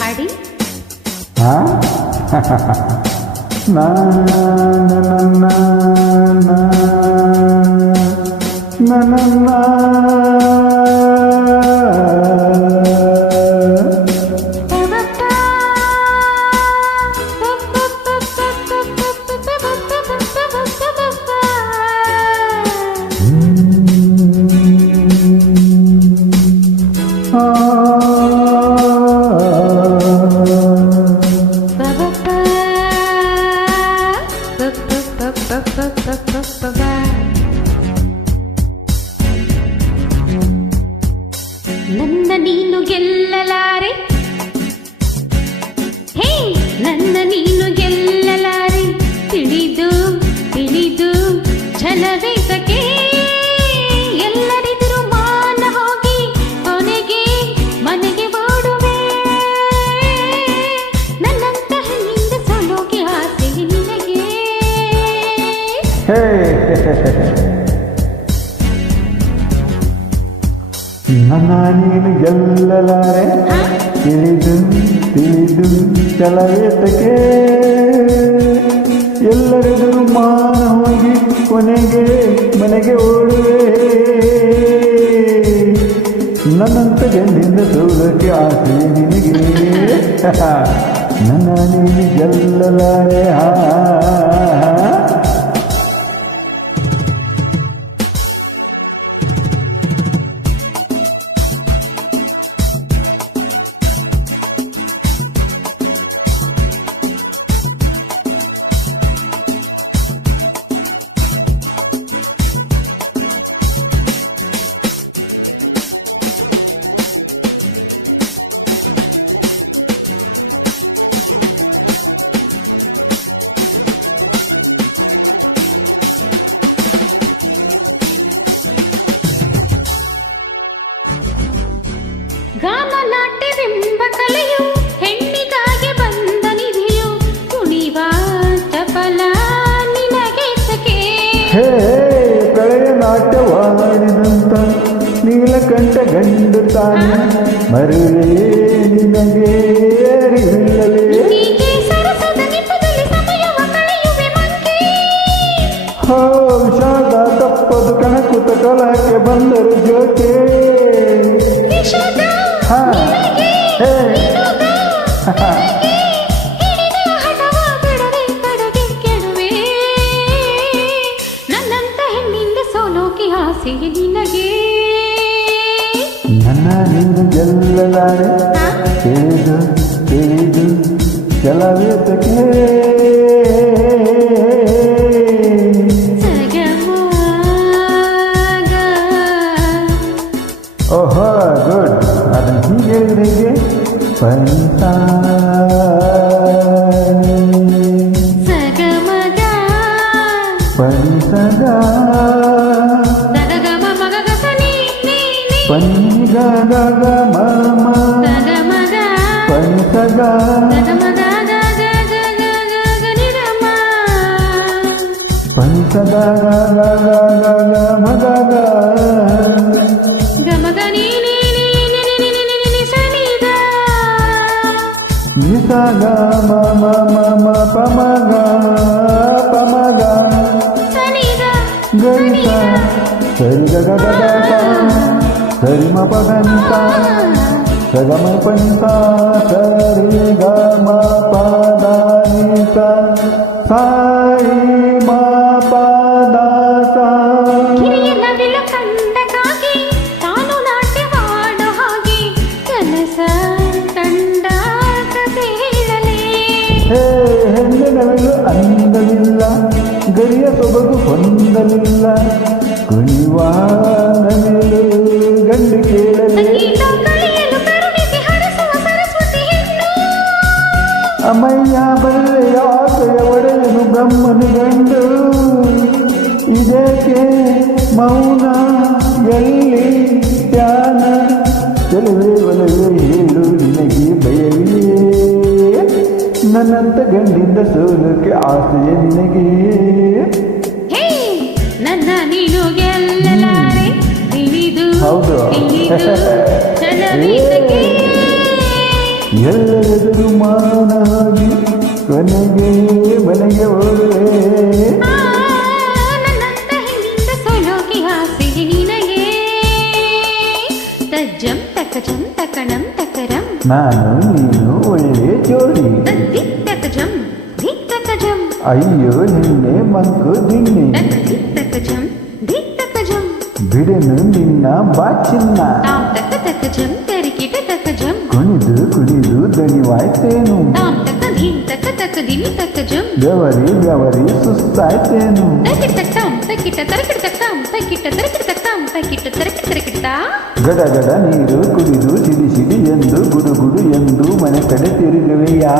ಹಾಡಿ ನನ್ನ ನೀನು ಗೆಲ್ಲಲಾರೆ, ಹೇ ನನ್ನ ನೀನು ಗೆಲ್ಲಲಾರೆ, ತಿಳಿದು ತಿಳಿದು ಛಲವೇತಕ್ಕೆ ಎಲ್ಲರಿದ್ರು ಮಾನ ಹೋಗಿ ಕೊನೆಗೆ ಮನೆಗೆ ಓಡುವೆ. ನನ್ನಂತ ಹೆಣ್ಣಿಂದ ಸಲೋಗೆ ಆಸೆ ನಿನಗೆ. ನನ್ನ ನೀನು ಗೆಲ್ಲಲಾರೆ, ತಿಳಿದು ತಿಳಿದು ಛಲವೇತಕ್ಕೆ ಎಲ್ಲರೆದುರು ಮಾನ ಹೋಗಿ ಕೊನೆಗೆ ಮನೆಗೆ ಓಡುವೆ. ನನ್ನಂತ ಗಂಡಿಂದ ಸೋಲಕ್ಕೆ ಆಸೆ ನಿನಗೆ. ನನ್ನ ನೀನು ಗೆಲ್ಲಲಾರೆ. ಗಾನ ನಾಟ್ಯವೆಂಬ ಕಲೆಯು ಹೆಣ್ಣಿಗಾಗಿ ಬಂದ ನಿಧಿಯು, ಕುಣಿವ ಚಪಲ ನಿನಗೆ ಸಖೆ. ಹೇ ಕಳೆಯ ನಾಟ್ಯವಾಡಿದಂತ ನೀಲಕಂಠ ಗಂಡು ತಾನೆ ಮರುಳೇ ನಿನಗೆ ಅರಿವಿಲ್ಲವೇ. ಹೀಗೆ ಸರಸದ ನಿಪದಲ್ಲಿ ಸಮಯವ ಕಳೆಯುವೆ ಮಂಕೆ. ಹೋ ವಿಷಾದ ತಪ್ಪದು ಕಣಕುತ ಕಲಕ್ಕೆ ಬಂದರು ಜೋಕೆ. ವಿಷಾದ ನಿನಗೆ ನಿನಗ ಹಿಡಿದ ಹಠವ ಬಿಡದೆ ಕಡೆಗೆ ಕೆಡುವೆ. ನನ್ನಂತ ಹೆಣ್ಣಿಂದ ಸೋಲೋಕೆ ಆಸೆ ನಿನಗೆ. ನನ್ನ ನೀನು ಗೆಲ್ಲಲಾರೆ, ತಿಳಿದು ತಿಳಿದು ಛಲವೇತಕ್ಕೆ ಓಹೋ ಗುಡ್. ಅದನ್ನು ಹೀಗೆ ಹೇಳಿದ್ರೆ ಪಂತ ಸಗಮಗ ಪಂಸಗ ಸಗಮ ಮಗ ಸನಿ ಪಂಗ ಗಗ ಮಮ ಸಗಮಗ ಪಂಸಗ ಸಗಮಗ ಗನಿರಮ ಪಂಸಗ ಗಗ ಮಗ ಗಮಗ ಸನಿದ ನಿಸಗ ಮಮ ಮಮ ಪಮಗ ಪಮಗ ಸನಿದ ಗರಿಸ ಸರಿ ಗಗ ಗಗ ಸರಿ ಮ ಪಗನಿಸ ಸಗಮ ಪನಿಸ ಸರಿ ಗ ಮ ಪದ ನಿಸ ಸಾರಿ ಮ ಪದ ಸ. ಕಿರಿಯ ನವಿಲ ಕಂಡಗಾಗಿ ತಾನು ನಾಟ್ಯವಾಡೋ ಹಾಗೆ ಕನಸ ಕಂಡ ಕಥೆ ಹೇಳಲೇ. ಹೇ ಹೆಣ್ಣಿನವಳು ಅಂದಲಿಲ್ಲ, ಗರಿಯ ಸೊಬಗು ಹೊಂದಲಿಲ್ಲ, ಕುಣಿವ ನವಿಲು ಗಂಡು ಕೇಳಲಿ. ಸಂಗೀತ ಕಲಿಯಲು ಕರುಣಿಸಿ ಹರಸುವ ಸರಸ್ವತಿ ಹೆಣ್ಣು. ಅಮ್ಮಯ್ಯ ಬಲ್ಲೆಯ ಆಸೆಯ ಒಡೆಯನು ಬ್ರಹ್ಮನು ಗಂಡು. ಇದೇಕೆ ಮೌನ ಎಲ್ಲಿ ಧ್ಯಾನ ಚೆಲುವೆ ಒಲವೇ ಹೇಳು ನಿನಗೆ ಭಯವಿದೆಯೇ ನನ್ನಂತ ಗಂಡಿಂದ ಸೋಲಕ್ಕೆ ಆಸೆಯ ನಿನಗೆ ಹೇ ನನ್ನ ನೀನು ಗೆಲ್ಲಲಾರೆ ತಿಳಿದು ಹೌದು. ತಿಳಿದು ಛಲವಿದಕ್ಕೆ ಎಲ್ಲರೆದುರು ಮಾನಾಗಿ ಕೊನೆಗೆ ಮನೆಗೆ ಓಡುವೆ ನನ್ನಂತ ಹಿಂದಿಂದ ಸೋಲೋಕೆ ಆಸೆ ನಿನಗೆ ತಜ್ಜಂ ತಕಜಂ ತಕಣಂ ತಕರಂ ನಾನು ನೀನು ಒಳ್ಳೆ ಜೋಡಿ ದಿಕ್ ತಕಜಂ ದಿಕ್ ತಕಜಂ ಅಯ್ಯೋ ನಿನ್ನೆ ಮಂಕು ದಿನ್ನೆ ದಿಕ್ ತಕಜಂ ದಿಕ್ ತಕಜಂ ಬಿಡೆನು ನಿನ್ನ ಬಾಚಿನ್ನ ತಾಂ ತಕ ತಕಜಂ ತರಿಕಿಟ ತಕಜಂ ಕುಣಿದು ಕುಣಿದು ದಣಿವಾಯ್ತೇನು ತಾಂ ತಕ ಧೀಂ ತಕ ತಕ ದಿನಿ ತಕಜಂ ಬೆವರಿ ಬೆವರಿ ಸುಸ್ತಾಯ್ತೇನು ತಕಿಟ ತಕ್ತಾಂ ತಕಿಟ ತರಕಿಟ ತಕ್ತಾಂ ತಕಿಟ ತರಕಿಟ ತಕ್ತಾಂ ತಕಿಟ ತರಕಿಟ ತರಕಿಟ ಗಡ ಗಡ ನೀರು ಕುಡಿದು ಸಿಡಿ ಸಿಡಿ ಎಂದು ಗುಡು ಗುಡು ಎಂದು ಮನೆ ಕಡೆ ತಿರುಗುವೆಯಾ